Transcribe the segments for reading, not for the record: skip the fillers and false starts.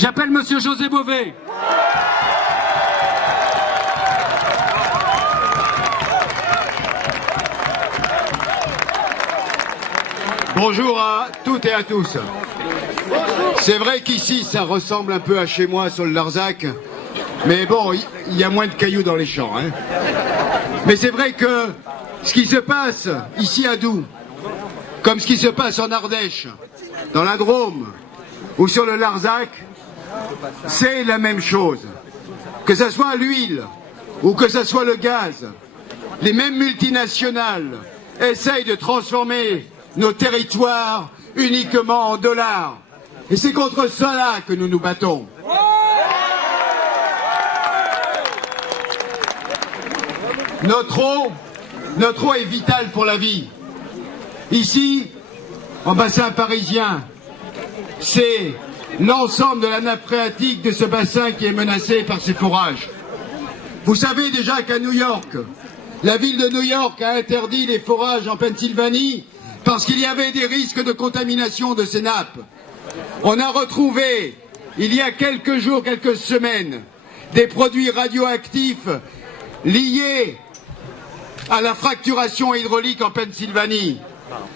J'appelle Monsieur José Bové. Bonjour à toutes et à tous. C'est vrai qu'ici, ça ressemble un peu à chez moi sur le Larzac, mais bon, il y a moins de cailloux dans les champs. Hein. Mais c'est vrai que ce qui se passe ici à Doubs, comme ce qui se passe en Ardèche, dans la Drôme ou sur le Larzac, c'est la même chose. Que ce soit l'huile ou que ce soit le gaz, les mêmes multinationales essayent de transformer nos territoires uniquement en dollars. Et c'est contre cela que nous nous battons. Notre eau est vitale pour la vie. Ici, en bassin parisien, c'est l'ensemble de la nappe phréatique de ce bassin qui est menacé par ces forages. Vous savez déjà qu'à New York, la ville de New York a interdit les forages en Pennsylvanie parce qu'il y avait des risques de contamination de ces nappes. On a retrouvé, il y a quelques jours, quelques semaines, des produits radioactifs liés à la fracturation hydraulique en Pennsylvanie.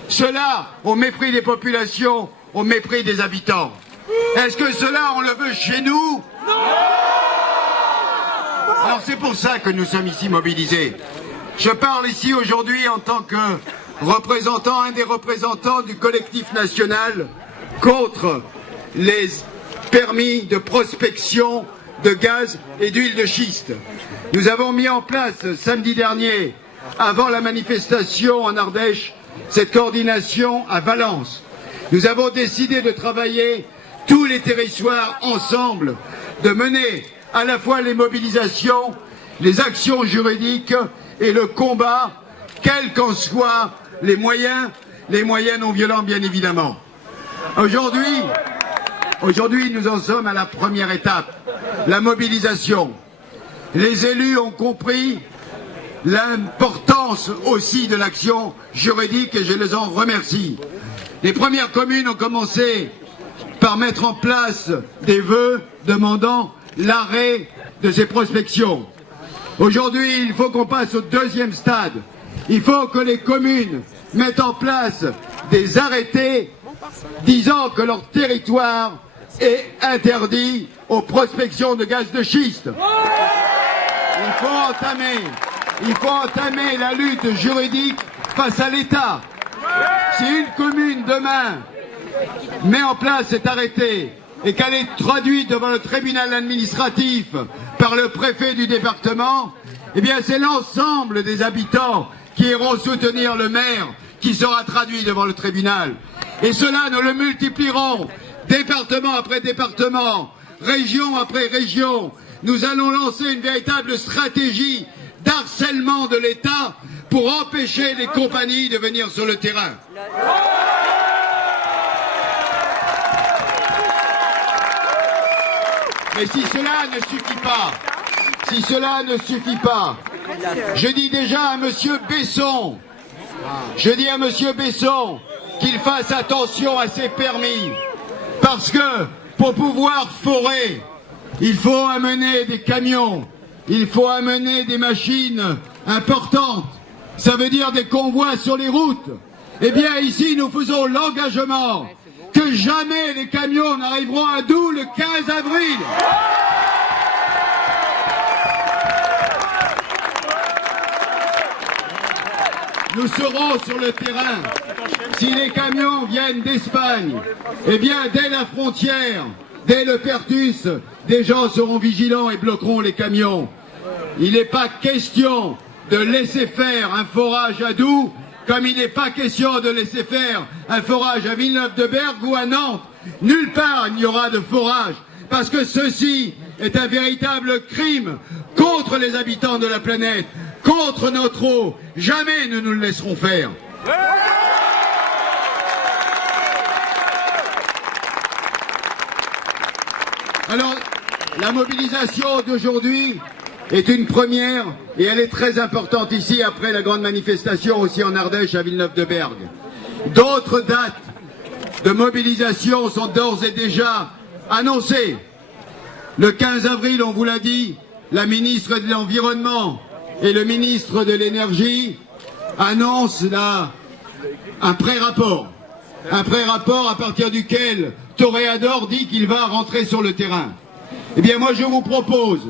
Cela au mépris des populations, au mépris des habitants. Est-ce que cela, on le veut chez nous? Non. Alors c'est pour ça que nous sommes ici mobilisés. Je parle ici aujourd'hui en tant que représentant, un des représentants du collectif national contre les permis de prospection de gaz et d'huile de schiste. Nous avons mis en place samedi dernier, avant la manifestation en Ardèche, cette coordination à Valence. Nous avons décidé de travailler tous les territoires ensemble, de mener à la fois les mobilisations, les actions juridiques et le combat, quels qu'en soient les moyens non violents bien évidemment. Aujourd'hui, nous en sommes à la première étape, la mobilisation. Les élus ont compris l'importance aussi de l'action juridique et je les en remercie. Les premières communes ont commencé par mettre en place des vœux demandant l'arrêt de ces prospections. Aujourd'hui, il faut qu'on passe au deuxième stade. Il faut que les communes mettent en place des arrêtés disant que leur territoire est interdit aux prospections de gaz de schiste. Il faut entamer la lutte juridique face à l'État. Si une commune demain met en place cet arrêté et qu'elle est traduite devant le tribunal administratif par le préfet du département, eh bien c'est l'ensemble des habitants qui iront soutenir le maire qui sera traduit devant le tribunal. Et cela, nous le multiplierons, département après département, région après région. Nous allons lancer une véritable stratégie d'harcèlement de l'État pour empêcher les compagnies de venir sur le terrain. Mais si cela ne suffit pas, je dis déjà à Monsieur Besson, qu'il fasse attention à ses permis, parce que pour pouvoir forer, il faut amener des camions, il faut amener des machines importantes, ça veut dire des convois sur les routes. Eh bien ici nous faisons l'engagement que jamais les camions n'arriveront à Doubs le 15 avril. Nous serons sur le terrain. Si les camions viennent d'Espagne, eh bien dès la frontière, dès le Pertus, des gens seront vigilants et bloqueront les camions. Il n'est pas question de laisser faire un forage à Doubs, comme il n'est pas question de laisser faire un forage à Villeneuve-de-Berg ou à Nantes. Nulle part il n'y aura de forage, parce que ceci est un véritable crime contre les habitants de la planète, contre notre eau. Jamais nous le laisserons faire. Alors, la mobilisation d'aujourd'hui est une première et elle est très importante ici après la grande manifestation aussi en Ardèche à Villeneuve-de-Berg. D'autres dates de mobilisation sont d'ores et déjà annoncées. Le 15 avril, on vous l'a dit, la ministre de l'Environnement et le ministre de l'Énergie annoncent là un pré-rapport. Un pré-rapport à partir duquel Toréador dit qu'il va rentrer sur le terrain. Eh bien moi je vous propose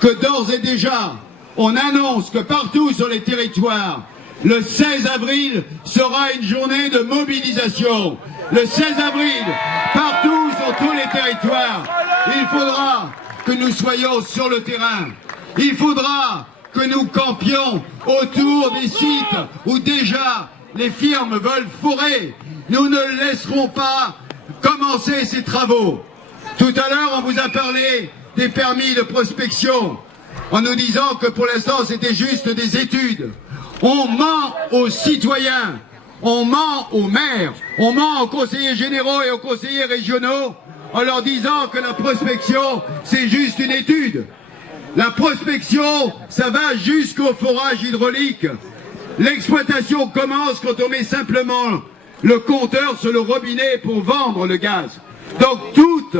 que d'ores et déjà, on annonce que partout sur les territoires, le 16 avril sera une journée de mobilisation. Le 16 avril, partout sur tous les territoires, il faudra que nous soyons sur le terrain. Il faudra que nous campions autour des sites où déjà les firmes veulent forer. Nous ne laisserons pas commencer ces travaux. Tout à l'heure, on vous a parlé des permis de prospection, en nous disant que pour l'instant, c'était juste des études. On ment aux citoyens, on ment aux maires, on ment aux conseillers généraux et aux conseillers régionaux, en leur disant que la prospection, c'est juste une étude. La prospection, ça va jusqu'au forage hydraulique. L'exploitation commence quand on met simplement le compteur sur le robinet pour vendre le gaz. Donc toutes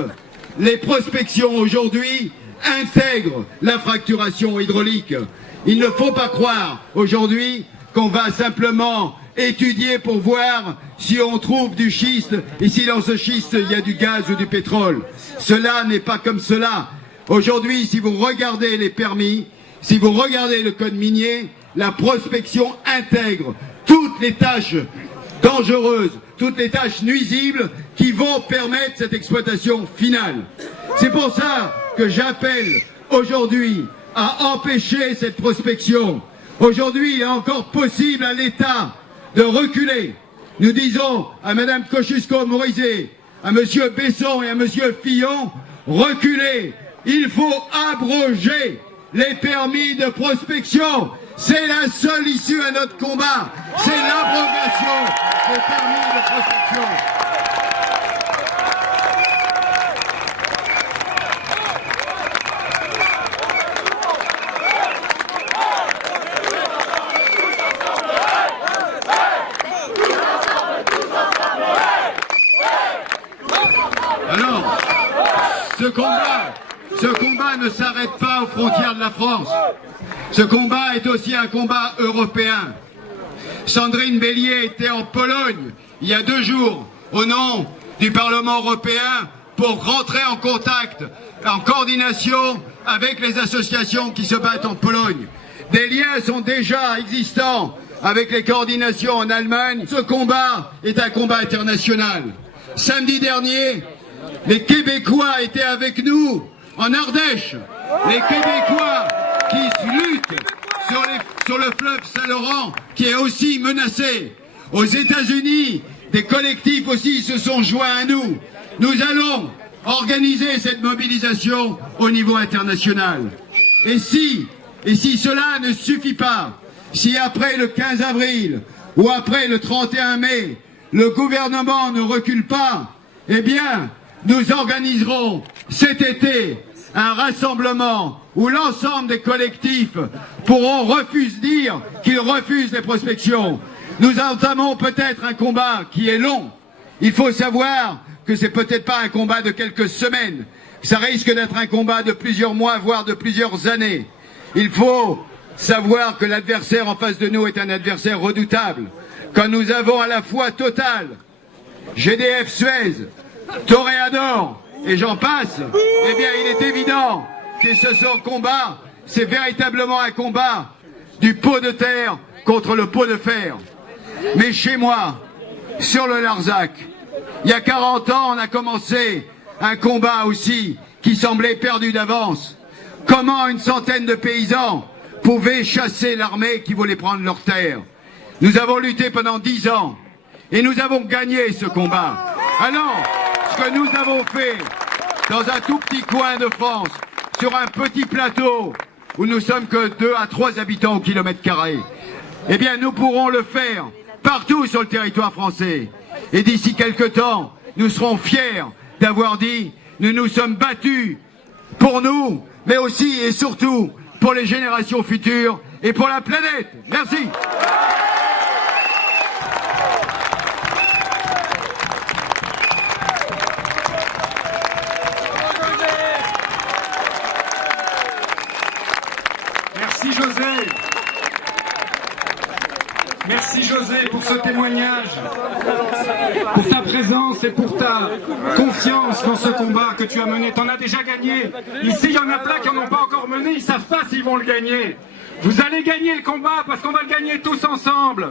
les prospections aujourd'hui intègrent la fracturation hydraulique. Il ne faut pas croire aujourd'hui qu'on va simplement étudier pour voir si on trouve du schiste et si dans ce schiste il y a du gaz ou du pétrole. Cela n'est pas comme cela. Aujourd'hui, si vous regardez les permis, si vous regardez le code minier, la prospection intègre toutes les tâches dangereuses, toutes les tâches nuisibles qui vont permettre cette exploitation finale. C'est pour ça que j'appelle aujourd'hui à empêcher cette prospection. Aujourd'hui, il est encore possible à l'État de reculer. Nous disons à Mme Kosciusko-Morizet, à M. Besson et à M. Fillon, reculez. Il faut abroger les permis de prospection. C'est la seule issue à notre combat. C'est l'abrogation des permis de prospection. Alors, ce combat ne s'arrête pas aux frontières de la France. Ce combat est aussi un combat européen. Sandrine Bélier était en Pologne il y a 2 jours au nom du Parlement européen pour rentrer en contact, en coordination avec les associations qui se battent en Pologne. Des liens sont déjà existants avec les coordinations en Allemagne. Ce combat est un combat international. Samedi dernier, les Québécois étaient avec nous en Ardèche. Les Québécois qui luttent sur le fleuve Saint-Laurent, qui est aussi menacé. Aux États-Unis, des collectifs aussi se sont joints à nous. Nous allons organiser cette mobilisation au niveau international. Et si cela ne suffit pas, si après le 15 avril ou après le 31 mai, le gouvernement ne recule pas, eh bien, nous organiserons cet été un rassemblement où l'ensemble des collectifs pourront dire qu'ils refusent les prospections. Nous entamons peut-être un combat qui est long. Il faut savoir que c'est peut-être pas un combat de quelques semaines. Ça risque d'être un combat de plusieurs mois, voire de plusieurs années. Il faut savoir que l'adversaire en face de nous est un adversaire redoutable. Quand nous avons à la fois Total, GDF Suez, Toréador, et j'en passe, eh bien il est évident que ce combat, c'est véritablement un combat du pot de terre contre le pot de fer. Mais chez moi, sur le Larzac, il y a 40 ans, on a commencé un combat aussi qui semblait perdu d'avance. Comment une centaine de paysans pouvaient chasser l'armée qui voulait prendre leurs terres? Nous avons lutté pendant 10 ans et nous avons gagné ce combat. Alors, ce que nous avons fait dans un tout petit coin de France, sur un petit plateau où nous sommes que 2 à 3 habitants au kilomètre carré, eh bien nous pourrons le faire partout sur le territoire français. Et d'ici quelque temps, nous serons fiers d'avoir dit nous nous sommes battus pour nous, mais aussi et surtout pour les générations futures et pour la planète. Merci. José. Merci José pour ce témoignage, pour ta présence et pour ta confiance dans ce combat que tu as mené. T'en as déjà gagné. Ici, il y en a plein qui n'en ont pas encore mené, ils ne savent pas s'ils vont le gagner. Vous allez gagner le combat parce qu'on va le gagner tous ensemble.